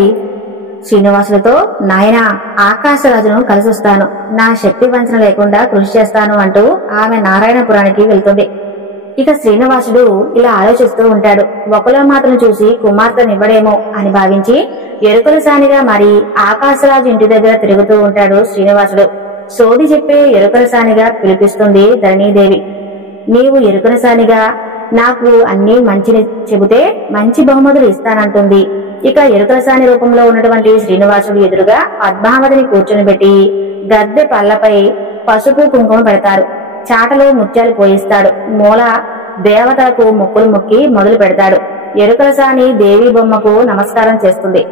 శ్రీనివాసులతో, నాయనా ఆకాశరాజును కలిసొస్తాను, నా శక్తి వంచన లేకుండా కృషి చేస్తాను అంటూ ఆమె నారాయణపురానికి వెళ్తుంది. ఇక శ్రీనివాసుడు ఇలా ఆలోచిస్తూ ఉంటాడు. వకులమాతను చూసి కుమార్తెనివ్వడేమో అని భావించి ఎరుకలసానిగా మరి ఆకాశరాజు ఇంటి దగ్గర తిరుగుతూ ఉంటాడు శ్రీనివాసుడు. సోది చెప్పే ఎరుకలసానిగా పిలిపిస్తుంది ధరణీదేవి. నీవు ఎరుకలసానిగా నాకు అన్ని మంచిని చెబితే మంచి బహుమతులు ఇస్తానంటుంది. ఇక ఎరుకలసాని రూపంలో ఉన్నటువంటి శ్రీనివాసుడు ఎదురుగా పద్మావతిని కూర్చొని పెట్టి గద్దె పళ్ళపై పసుపు కుంకుమ పెడతారు. చాటలో ముత్యాలు పోయిస్తాడు. మూల దేవతలకు మొక్కులు మొక్కి మొదలు పెడతాడు. ఎరుకలసాని దేవి బొమ్మకు నమస్కారం చేస్తుంది.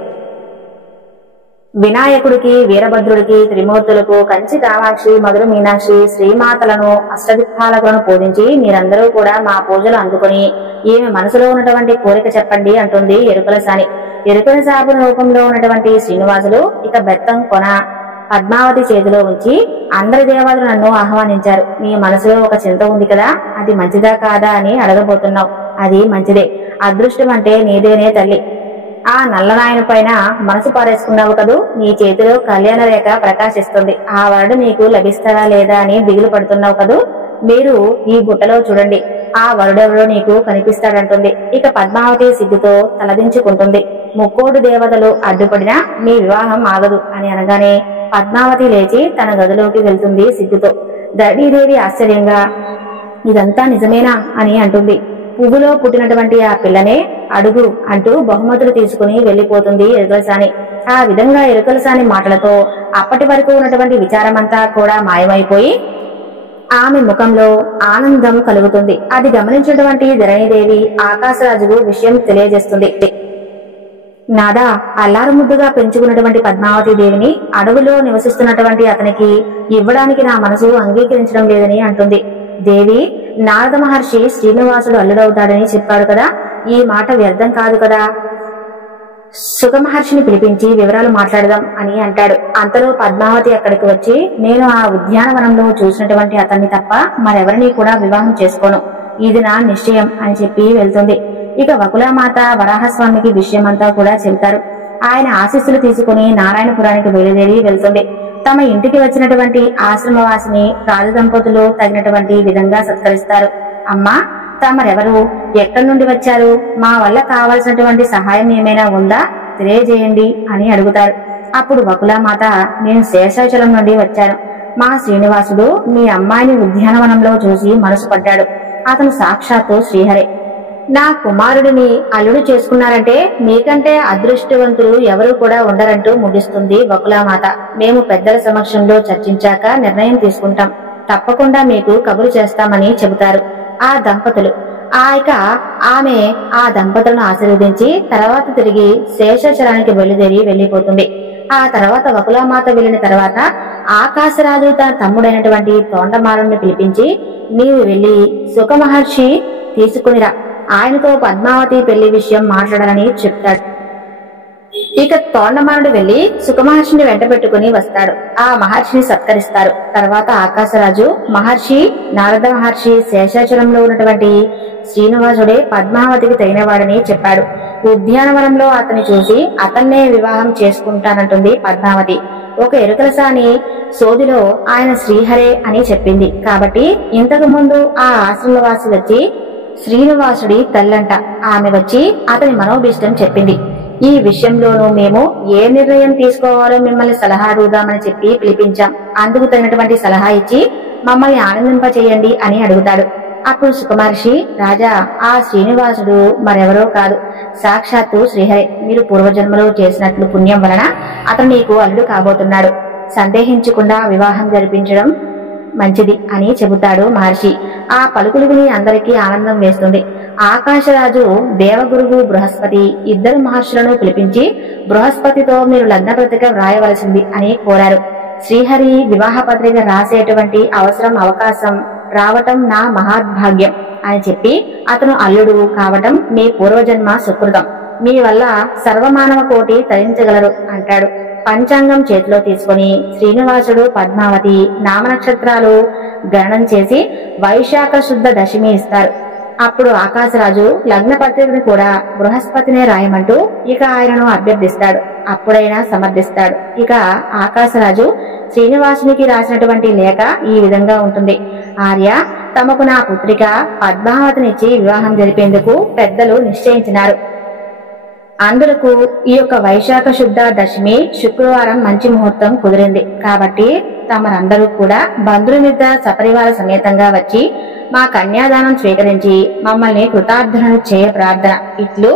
వినాయకుడికి, వీరభద్రుడికి, త్రిమూర్తులకు, కంచి కామాక్షి, మధుర మీనాక్షి, శ్రీమాతలను, అష్టదిక్పాలకులను పూజించి మీరందరూ కూడా మా పూజలు అందుకుని ఈమె మనసులో ఉన్నటువంటి కోరిక చెప్పండి అంటుంది ఎరుకలసాని. ఎరుకలసాపు రూపంలో ఉన్నటువంటి శ్రీనివాసుడు ఇక బెత్తం కొన పద్మావతి చేతిలో ఉంచి, అందరి దేవతలు నన్ను ఆహ్వానించారు. నీ మనసులో ఒక చింత ఉంది కదా, అది మంచిదా కాదా అని అడగబోతున్నావు. అది మంచిదే. అదృష్టం అంటే నీదేనే తల్లి. ఆ నల్లనాయన పైన మనసు పారేసుకున్నావు కదూ, నీ చేతిలో కళ్యాణ రేఖ ప్రకాశిస్తుంది. ఆ వరుడు నీకు లభిస్తాడా లేదా అని దిగులు పడుతున్నావు కదూ, మీరు ఈ గుట్టలో చూడండి, ఆ వరుడెవరో నీకు కనిపిస్తాడంటుంది. ఇక పద్మావతి సిగ్గుతో తలదించుకుంటుంది. ముక్కోడు దేవతలు అడ్డుపడినా మీ వివాహం ఆగదు అని అనగానే పద్మావతి లేచి తన గదిలోకి వెళ్తుంది సిగ్గుతో. ధరణీదేవి ఆశ్చర్యంగా, ఇదంతా నిజమేనా అని అంటుంది. పువ్వులో పుట్టినటువంటి ఆ పిల్లనే అడుగు అంటూ బహుమతులు తీసుకుని వెళ్లిపోతుంది ఎరుకలసాని. ఆ విధంగా ఎరుకలసాని మాటలతో అప్పటి వరకు ఉన్నటువంటి విచారమంతా కూడా మాయమైపోయి ఆమె ముఖంలో ఆనందం కలుగుతుంది. అది గమనించినటువంటి ధరణీదేవి ఆకాశరాజుకు విషయం తెలియజేస్తుంది. నాదా, అల్లారు ముద్దుగా పెంచుకున్నటువంటి పద్మావతి దేవిని అడవిలో నివసిస్తున్నటువంటి అతనికి ఇవ్వడానికి నా మనసు అంగీకరించడం లేదని అంటుంది. దేవి, నారద మహర్షి శ్రీనివాసుడు అల్లుడవుతాడని చెప్పాడు కదా, ఈ మాట వ్యర్థం కాదు కదా, సుఖ మహర్షిని పిలిపించి వివరాలు మాట్లాడదాం అని అంటాడు. అంతలో పద్మావతి అక్కడికి వచ్చి, నేను ఆ ఉద్యానవనంలో చూసినటువంటి అతన్ని తప్ప మరెవరిని కూడా వివాహం చేసుకోను, ఇది నా నిశ్చయం అని చెప్పి వెళ్తుంది. ఇక వకులామాత వరాహస్వామికి విషయమంతా కూడా చెబుతారు. ఆయన ఆశీస్సులు తీసుకుని నారాయణపురానికి బయలుదేరి వెళ్తుంది. తమ ఇంటికి వచ్చినటువంటి ఆశ్రమవాసిని రాజదంపతులు తగినటువంటి విధంగా సత్కరిస్తారు. అమ్మా, తమరెవరు, ఎక్కడి నుండి వచ్చారు, మా వల్ల కావలసినటువంటి సహాయం ఏమైనా ఉందా తెలియజేయండి అని అడుగుతారు. అప్పుడు వకులామాత, నేను శేషాచలం నుండి వచ్చాను. మా శ్రీనివాసుడు మీ అమ్మాయిని ఉద్యానవనంలో చూసి మనసు పడ్డాడు. అతను సాక్షాత్తు శ్రీహరే. నా కుమారుడిని అల్లుడు చేసుకున్నారంటే మీకంటే అదృష్టవంతులు ఎవరూ కూడా ఉండరంటూ ముగిస్తుంది వకులామాత. మేము పెద్దల సమక్షంలో చర్చించాక నిర్ణయం తీసుకుంటాం, తప్పకుండా మీకు కబురు చేస్తామని చెబుతారు ఆ దంపతులు. ఆమె ఆ దంపతులను ఆశీర్వదించి తర్వాత తిరిగి శేషాచలానికి బయలుదేరి వెళ్లిపోతుంది. ఆ తర్వాత వకులామాత వెళ్లిన తర్వాత ఆకాశరాజు తన తమ్ముడైనటువంటి తోండమారుణ్ణి పిలిపించి, నీవు వెళ్లి సుఖ మహర్షి తీసుకునిరా, ఆయనతో పద్మావతి పెళ్లి విషయం మాట్లాడాలని చెప్తాడు. ఇక తోండమానుడు వెళ్లి సుఖమహర్షిని వెంట పెట్టుకుని వస్తాడు. ఆ మహర్షిని సత్కరిస్తారు. తర్వాత ఆకాశరాజు మహర్షి, నారద మహర్షి శేషాచలంలో ఉన్నటువంటి శ్రీనివాసుడే పద్మావతికి తగినవాడని చెప్పాడు. ఉద్యానవనంలో అతన్ని చూసి అతన్నే వివాహం చేసుకుంటానంటుంది పద్మావతి. ఒక ఎరుకలసాని సోదిలో ఆయన శ్రీహరే అని చెప్పింది. కాబట్టి ఇంతకు ముందు ఆ ఆశ్రమవాసి వచ్చి శ్రీనివాసుడి తల్లంట. ఆమె వచ్చి అతని మనోభీష్టం చెప్పింది. ఈ విషయంలోనూ మేము ఏ నిర్ణయం తీసుకోవాలో మిమ్మల్ని సలహా అడుగుదామని చెప్పి పిలిపించాం. అందుకు తగినటువంటి సలహా ఇచ్చి మమ్మల్ని ఆనందింపచేయండి అని అడుగుతాడు. అప్పుడు సుఖమహర్షి, రాజా, ఆ శ్రీనివాసుడు మరెవరో కాదు, సాక్షాత్తు శ్రీహరే. మీరు పూర్వజన్మలో చేసినట్లు పుణ్యం వలన అతను నీకు అల్లుడు కాబోతున్నాడు. సందేహించకుండా వివాహం జరిపించడం మంచిది అని చెబుతాడు మహర్షి. ఆ పలుకులు విని అందరికీ ఆనందం వేస్తుంది. ఆకాశరాజు దేవగురువు బృహస్పతి ఇద్దరు మహర్షులను పిలిపించి బృహస్పతితో మీరు లగ్న పత్రిక వ్రాయవలసింది అని కోరారు. శ్రీహరి వివాహ పత్రిక రాసేటువంటి అవకాశం రావటం నా మహాద్భాగ్యం అని చెప్పి అతను అల్లుడు కావటం మీ పూర్వజన్మ సుకృతం. మీ వల్ల సర్వమానవ కోటి తరించగలరు అంటాడు. పంచాంగం చేతిలో తీసుకుని శ్రీనివాసుడు పద్మావతి నామనక్షత్రాలు గణనం చేసి వైశాఖ శుద్ధ దశమి ఇస్తారు. అప్పుడు ఆకాశరాజు లగ్న పత్రికను కూడా బృహస్పతినే రాయమంటూ ఇక ఆయనను అభ్యర్థిస్తాడు. అప్పుడైనా సమర్థిస్తాడు. ఇక ఆకాశరాజు శ్రీనివాసునికి రాసినటువంటి లేఖ ఈ విధంగా ఉంటుంది. ఆర్య, తమకు నా పుత్రిక పద్మావతినిచ్చి వివాహం జరిపేందుకు పెద్దలు నిశ్చయించినారు. అందులకు ఈ యొక్క వైశాఖ శుద్ధ దశమి శుక్రవారం మంచి ముహూర్తం కుదిరింది. కాబట్టి తమరందరూ కూడా బంధుమిత్ర సపరివార సమేతంగా వచ్చి మా కన్యాదానం స్వీకరించి మమ్మల్ని కృతార్థులను చేయ ప్రార్థన. ఇట్లు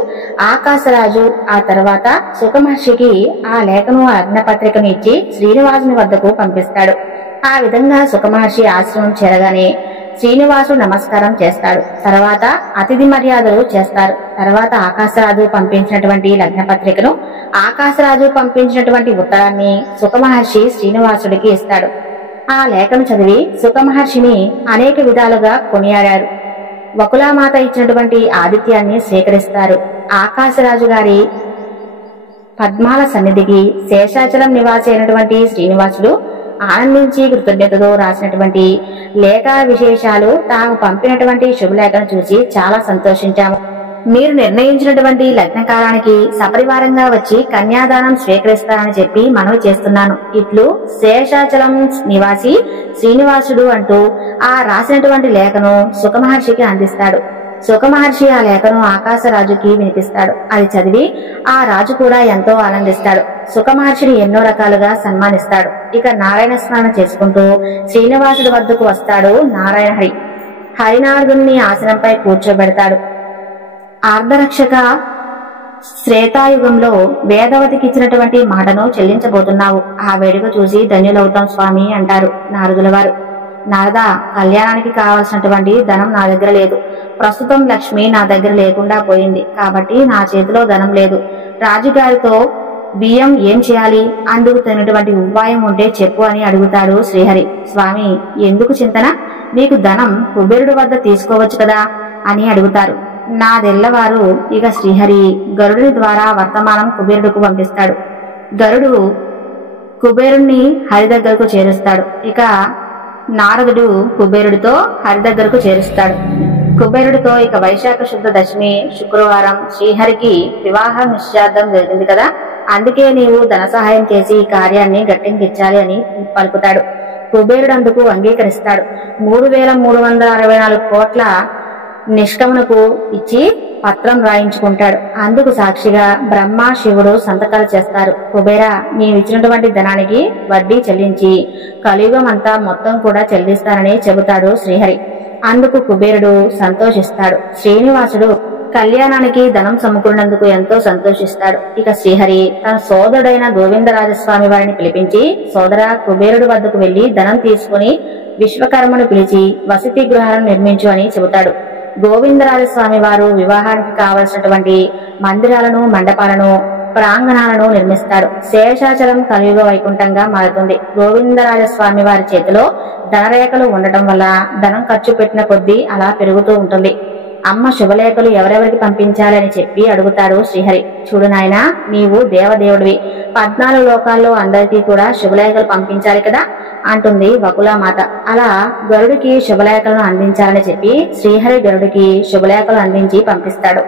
ఆకాశరాజు ఆ తర్వాత సుఖమహర్షికి ఆ లేఖను లగ్నపత్రికను ఇచ్చి శ్రీనివాసుని వద్దకు పంపిస్తాడు. ఆ విధంగా సుఖమహర్షి ఆశ్రమం చేరగానే శ్రీనివాసుడు నమస్కారం చేస్తాడు. తర్వాత అతిథి మర్యాదలు చేస్తారు. తర్వాత ఆకాశరాజు పంపించినటువంటి లగ్న పత్రికను, ఆకాశరాజు పంపించినటువంటి ఉత్తరాన్ని సుఖమహర్షి శ్రీనివాసుడికి ఇస్తాడు. ఆ లేఖను చదివి సుఖమహర్షిని అనేక విధాలుగా కొనియాడారు. వకులామాత ఇచ్చినటువంటి ఆతిథ్యాన్ని స్వీకరిస్తారు. ఆకాశరాజు గారి పద్మాల సన్నిధికి శేషాచలం నివాసి అయినటువంటి శ్రీనివాసుడు ఆనందించి కృతజ్ఞతతో రాసినటువంటి లేఖ విశేషాలు, తాము పంపినటువంటి శుభలేఖను చూసి చాలా సంతోషించాము. మీరు నిర్ణయించినటువంటి లగ్న కాలానికి సపరివారంగా వచ్చి కన్యాదానం స్వీకరిస్తారని చెప్పి మనవి చేస్తున్నాను. ఇట్లు శేషాచలం నివాసి శ్రీనివాసుడు అంటూ ఆ రాసినటువంటి లేఖను సుఖమహర్షికి అందిస్తాడు. సుఖమహర్షి ఆ లేఖను ఆకాశరాజుకి వినిపిస్తాడు. అది చదివి ఆ రాజు కూడా ఎంతో ఆనందిస్తాడు. సుఖమహర్షిని ఎన్నో రకాలుగా సన్మానిస్తాడు. ఇక నారాయణ స్మరణ చేసుకుంటూ శ్రీనివాసుడి వద్దకు వస్తాడు నారాయణ హరి. హరినారదుని ఆసనంపై కూర్చోబెడతాడు. ఆర్ధరక్షక శ్రేతాయుగంలో వేదవతికి ఇచ్చినటువంటి మాటను చెల్లించబోతున్నావు. ఆ వేడుక చూసి ధన్యులవుతాం స్వామి అంటారు నారదుల వారు. నారద, కళ్యాణానికి కావలసినటువంటి ధనం నా దగ్గర లేదు. ప్రస్తుతం లక్ష్మి నా దగ్గర లేకుండా పోయింది. కాబట్టి నా చేతిలో ధనం లేదు. రాజుగారితో బియ్యం ఏం చేయాలి? అందుకు తగినటువంటి ఉపాయం ఉంటే చెప్పు అని అడుగుతాడు శ్రీహరి. స్వామి, ఎందుకు చింతన? మీకు ధనం కుబేరుడు వద్ద తీసుకోవచ్చు కదా అని అడుగుతారు. నాదెల్లవారు ఇక శ్రీహరి గరుడుని ద్వారా వర్తమానం కుబేరుడుకు పంపిస్తాడు. గరుడు కుబేరుణ్ణి హరి దగ్గరకు చేరుస్తాడు. ఇక నారదుడు కుబేరుడితో హరి దగ్గరకు చేరుస్తాడు. కుబేరుడితో ఇక వైశాఖ శుద్ధ దశమి శుక్రవారం శ్రీహరికి వివాహ నిశ్చార్థం జరిగింది కదా, అందుకే నీవు ధన సహాయం చేసి ఈ కార్యాన్ని గట్టెంకించాలి అని పలుకుతాడు. కుబేరుడు అందుకు అంగీకరిస్తాడు. 3364 కోట్ల నిష్కమనకు ఇచ్చి పత్రం రాయించుకుంటాడు. అందుకు సాక్షిగా బ్రహ్మ శివుడు సంతకాలు చేస్తారు. కుబేరా, నీవిచ్చినటువంటి ధనానికి వడ్డీ చెల్లించి కలియుగం అంతా మొత్తం కూడా చెల్లిస్తానని చెబుతాడు శ్రీహరి. అందుకు కుబేరుడు సంతోషిస్తాడు. శ్రీనివాసుడు కళ్యాణానికి ధనం సమకూరినందుకు ఎంతో సంతోషిస్తాడు. ఇక శ్రీహరి తన సోదరుడైన గోవిందరాజస్వామి వారిని పిలిపించి, సోదర, కుబేరుడు వద్దకు వెళ్లి ధనం తీసుకుని విశ్వకర్మను పిలిచి వసతి గృహాలను నిర్మించు అని చెబుతాడు. గోవిందరాజస్వామి వారు వివాహానికి కావలసినటువంటి మందిరాలను, మండపాలను, ప్రాంగణాలను నిర్మిస్తాడు. శేషాచలం కలియుగ వైకుంఠంగా మారుతుంది. గోవిందరాజస్వామి వారి చేతిలో ధనరేఖలు ఉండటం వల్ల ధనం ఖర్చు పెట్టిన కొద్దీ అలా పెరుగుతూ ఉంటుంది. అమ్మ శుభలేఖలు ఎవరెవరికి పంపించాలని చెప్పి అడుగుతాడు శ్రీహరి. చూడు నాయనా, నీవు దేవదేవుడివి, 14 లోకాల్లో అందరికీ కూడా శుభలేఖలు పంపించాలి కదా అంటుంది వకులామాత. అలా గరుడికి శుభలేఖలను అందించాలని చెప్పి శ్రీహరి గరుడికి శుభలేఖలు అందించి పంపిస్తాడు.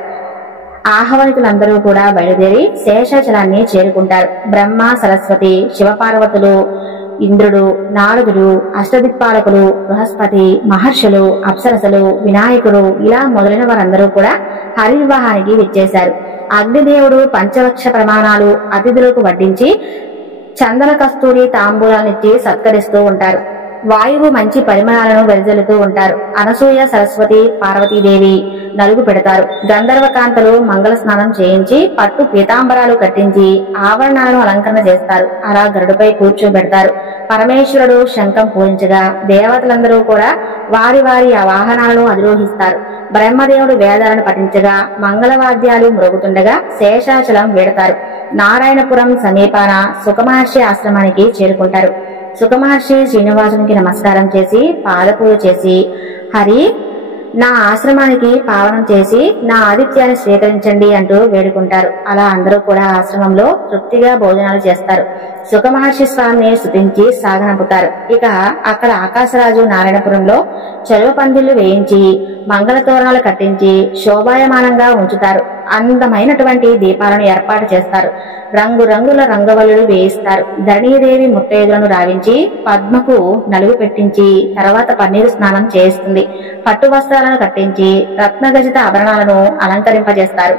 ఆహ్వానితులందరూ కూడా బయలుదేరి శేషాచలాన్ని చేరుకుంటారు. బ్రహ్మ, సరస్వతి, శివపార్వతులు, ఇంద్రుడు, నారదుడు, అష్టదిక్పాలకులు, బృహస్పతి, మహర్షులు, అప్సరసలు, వినాయకుడు ఇలా మొదలైన వారందరూ కూడా హరి వివాహానికి విచ్చేశారు. అగ్నిదేవుడు పంచలక్ష ప్రమాణాలు అతిథులకు వడ్డించి చందన కస్తూరి తాంబూలాన్నిచ్చి సత్కరిస్తూ ఉంటారు. వాయువు మంచి పరిమళాలను వెదజల్లుతూ ఉంటారు. అనసూయ, సరస్వతి, పార్వతీదేవి నలుగు పెడతారు. గంధర్వకాంతలు మంగళ స్నానం చేయించి పట్టు పీతాంబరాలు కట్టించి ఆవరణాలను అలంకరణ చేస్తారు. అలా గరుడుపై కూర్చోబెడతారు. పరమేశ్వరుడు శంఖం పూరించగా దేవతలందరూ కూడా వారి వారి ఆ వాహనాలను అధిరోహిస్తారు. బ్రహ్మదేవుడు వేదాలను పఠించగా మంగళవాద్యాలు మ్రోగుతుండగా శేషాచలం వేడతారు. నారాయణపురం సమీపాన సుఖమహర్షి ఆశ్రమానికి చేరుకుంటారు. సుఖమహర్షి శ్రీనివాసునికి నమస్కారం చేసి పాదపూజ చేసి, హరి, నా ఆశ్రమానికి పావనం చేసి నా ఆతిథ్యాన్ని స్వీకరించండి అంటూ వేడుకుంటారు. అలా అందరూ కూడా ఆశ్రమంలో తృప్తిగా భోజనాలు చేస్తారు. సుఖమహర్షి స్వామిని స్తుతించి సాగనంపుతారు. ఇక అక్కడ ఆకాశరాజు నారాయణపురంలో చెరువు పందిళ్లు వేయించి మంగళ తోరణాలు కట్టించి శోభాయమానంగా ఉంచుతారు. అందమైనటువంటి దీపాలను ఏర్పాటు చేస్తారు. రంగురంగుల రంగవల్లులు వేయిస్తారు. ధరణీదేవి ముత్తైదులను రావించి పద్మకు నలుగు పెట్టించి తర్వాత పన్నీరు స్నానం చేయిస్తుంది. పట్టు వస్త్రాలను కట్టించి రత్నగజిత ఆభరణాలను అలంకరింపజేస్తారు.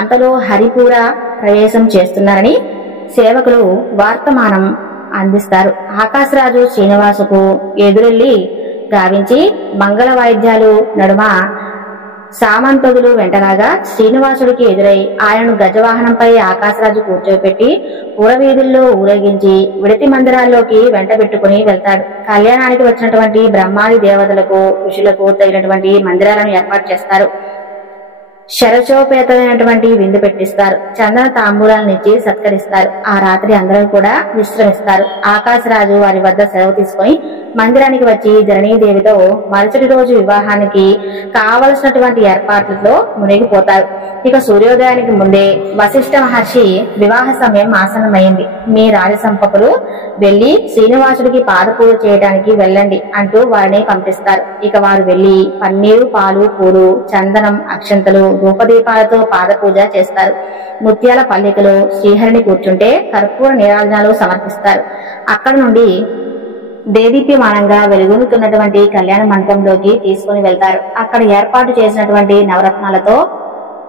అంతలో హరిపూర ప్రవేశం చేస్తున్నారని సేవకులు వర్తమానం అందిస్తారు. ఆకాశరాజు శ్రీనివాసుకు ఎదురెళ్లి గావించి మంగళ వాయిద్యాలు నడుమ సామంతదులు వెంటరాగా శ్రీనివాసుడికి ఎదురై ఆయనను గజవాహనంపై ఆకాశరాజు కూర్చోబెట్టి పురవీధుల్లో ఊరేగించి విడతి మందిరాల్లోకి వెంటబెట్టుకుని వెళ్తాడు. కళ్యాణానికి వచ్చినటువంటి బ్రహ్మాది దేవతలకు, ఋషులకు తగినటువంటి మందిరాలను ఏర్పాటు చేస్తారు. శరచోపేతమైనటువంటి విందు పెట్టిస్తారు. చందన తాంబూలాలనిచ్చి సత్కరిస్తారు. ఆ రాత్రి అందరూ కూడా విశ్రమిస్తారు. ఆకాశరాజు వారి వద్ద సెలవు తీసుకుని మందిరానికి వచ్చి ధరణీదేవితో మరుసటి రోజు వివాహానికి కావలసినటువంటి ఏర్పాట్లతో మునిగిపోతారు. ఇక సూర్యోదయానికి ముందే వశిష్ఠ మహర్షి వివాహ సమయం ఆసన్నమైంది, మీ రాజసంపకులు వెళ్లి శ్రీనివాసుడికి పాదపూజ చేయడానికి వెళ్ళండి అంటూ వారిని పంపిస్తారు. ఇక వారు వెళ్లి పన్నీరు, పాలు, పూలు, చందనం, అక్షంతలు, ధూపదీపాలతో పాదపూజ చేస్తారు. ముత్యాల పల్లికలో శ్రీహరిని కూర్చుంటే కర్పూర నీరాజనాలు సమర్పిస్తారు. అక్కడ నుండి దేదీప్యమానంగా వెలుగొందుతున్నటువంటి కళ్యాణ మండపంలోకి తీసుకుని వెళ్తారు. అక్కడ ఏర్పాటు చేసినటువంటి నవరత్నాలతో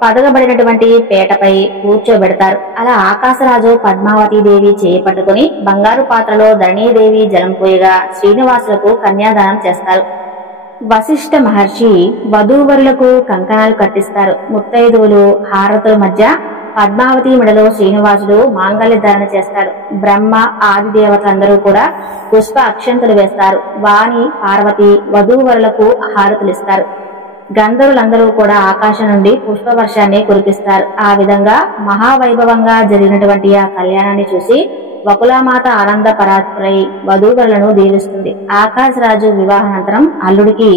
పదగబడినటువంటి పేటపై కూర్చోబెడతారు. అలా ఆకాశరాజు పద్మావతీదేవి చేయి పట్టుకుని బంగారు పాత్రలో ధరణీదేవి జలం పోయగా శ్రీనివాసులకు కన్యాదానం చేస్తారు. వశిష్ఠ మహర్షి వధూవరులకు కంకణాలు కట్టిస్తారు. ముత్తైదువులు హారతుల మధ్య పద్మావతి మెడలో శ్రీనివాసుడు మాంగళ్య ధారణ చేస్తాడు. బ్రహ్మ ఆది దేవతలందరూ కూడా పుష్ప అక్షంతలు వేస్తారు. వాణి, పార్వతి వధూవరులకు హారతులిస్తారు. గంధర్వులందరూ కూడా ఆకాశం నుండి పుష్పవర్షాన్ని కురిపిస్తారు. ఆ విధంగా మహావైభవంగా జరిగినటువంటి ఆ కళ్యాణాన్ని చూసి వకులామాత ఆనంద పరాత్పరై వధూవరులను దీవిస్తుంది. ఆకాశరాజు వివాహానంతరం అల్లుడికి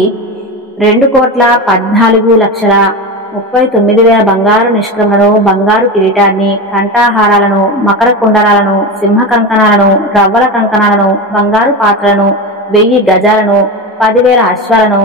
2,14,39,000 బంగారు నిష్క్రమలను, బంగారు కిరీటాన్ని, కంఠాహారాలను, మకర కుండలాలను, సింహ కంకణాలను, రవ్వల కంకణాలను, బంగారు పాత్రలను, 1000 గజాలను, 10,000 అశ్వాలను,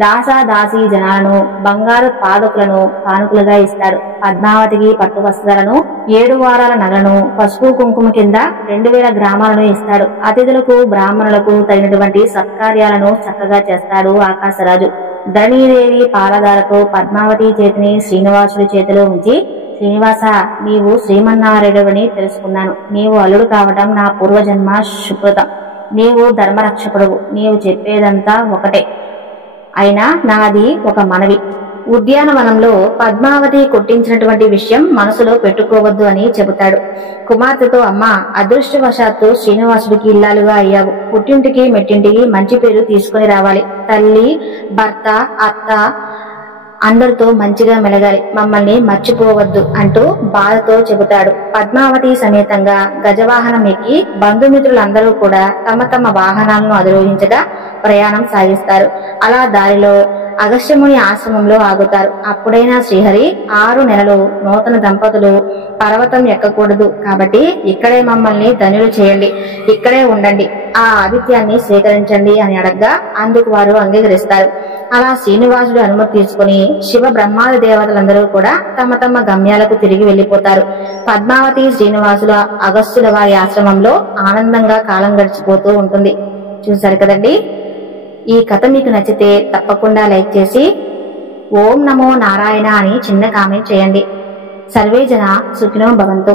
దాసీ జనాలను, బంగారు పాదకులను కానుకలుగా ఇస్తాడు. పద్మావతికి పట్టు వస్త్రాలను, 7 వారాల నగలను, పసుపు కుంకుమ కింద 2,000 గ్రామాలను ఇస్తాడు. అతిథులకు, బ్రాహ్మణులకు తగినటువంటి సత్కార్యాలను చక్కగా చేస్తాడు ఆకాశరాజు. ధరణీదేవి పాలధారతో పద్మావతి చేతిని శ్రీనివాసుడి చేతిలో ఉంచి, శ్రీనివాస, నీవు శ్రీమన్నారాయణుడిని తెలుసుకున్నాను. నీవు అల్లుడు కావటం నా పూర్వజన్మ సుకృతం. నీవు ధర్మరక్షకుడు. నీవు చెప్పేదంతా ఒకటే, అయినా నాది ఒక మనవి. ఉద్యానవనంలో పద్మావతి కొట్టించినటువంటి విషయం మనసులో పెట్టుకోవద్దు అని చెబుతాడు. కుమార్తెతో, అమ్మ, అదృష్టవశాత్తు శ్రీనివాసుడికి ఇల్లాలుగా అయ్యావు. పుట్టింటికి మెట్టింటికి మంచి పేరు తీసుకుని రావాలి. తల్లి, భర్త, అత్త అందరితో మంచిగా మెలగాలి. మమ్మల్ని మర్చిపోవద్దు అంటూ బాధతో చెబుతాడు. పద్మావతి సమేతంగా గజవాహనం ఎక్కి బంధుమిత్రులందరూ కూడా తమ తమ వాహనాలను అధిరోహించగా ప్రయాణం సాగిస్తారు. అలా దారిలో అగస్త్యముని ఆశ్రమంలో ఆగుతారు. అప్పుడైనా శ్రీహరి 6 నెలలు నూతన దంపతులు పర్వతం ఎక్కకూడదు కాబట్టి ఇక్కడే మమ్మల్ని ధనులు చేయండి, ఇక్కడే ఉండండి, ఆ ఆదిత్యాన్ని స్వీకరించండి అని అడగ్గా అందుకు వారు అంగీకరిస్తారు. అలా శ్రీనివాసుడు అనుమతి తీసుకుని శివ బ్రహ్మాది దేవతలందరూ కూడా తమ తమ గమ్యాలకు తిరిగి వెళ్లిపోతారు. పద్మావతి శ్రీనివాసుల అగస్త్యుల వారి ఆశ్రమంలో ఆనందంగా కాలం గడిచిపోతూ ఉంటుంది. చూశారు కదండి. ఈ కథ మీకు నచ్చితే తప్పకుండా లైక్ చేసి ఓం నమో నారాయణ అని చిన్న కామెంట్ చేయండి. సర్వే జన సుఖినో భవంతు.